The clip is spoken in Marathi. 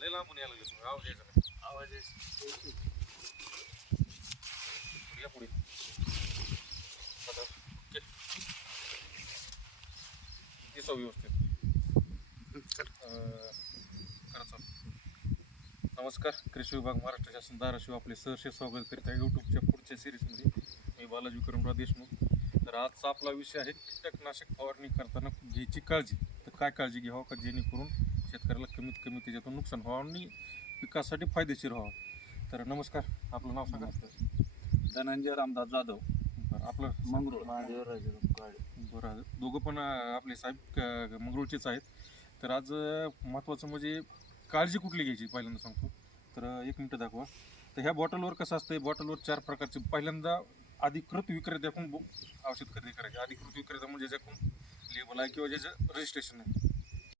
लय लांबून यायला लागले तुम्ही, आवाज यायचा नाही. आवाज पुढे या, पुढे आता ओके दिसाव व्यवस्थित. करा चालू. नमस्कार, कृषी विभाग महाराष्ट्र शासन धाराशिव आपले सहर्ष स्वागत करीत आहे यूट्यूबच्या पुढच्या सिरीजमध्ये. मी बालाजी विक्रमराव देशमुख. तर आजचा आपला विषय आहे कीटकनाशक फवारणी करताना घ्यायची काळजी. तर काय काळजी घ्यावं का जेणेकरून शेतकऱ्याला कमीत कमी त्याच्यातून नुकसान व्हावं आणि पिकासाठी फायदेशीर व्हावं. तर नमस्कार, आपलं नाव सांगा. धनंजय रामदास जाधव, बरं, आपलं मंगरूळ. महादेव राजे. बरं, दोघं पण आपले साहेब मंगरूळचेच आहेत. तर आज महत्त्वाचं म्हणजे काळजी कुठली घ्यायची पहिल्यांदा सांगतो. तर 1 मिनटं दाखवा. तर ह्या बॉटलवर कसं असतं, बॉटलवर 4 प्रकारचे. पहिल्यांदा अधिकृत विक्रेत्याकडून औषध खरेदी करायचे. अधिकृत विक्रेता म्हणजे ज्याकडून लेबल आहे किंवा ज्याचं रजिस्ट्रेशन आहे.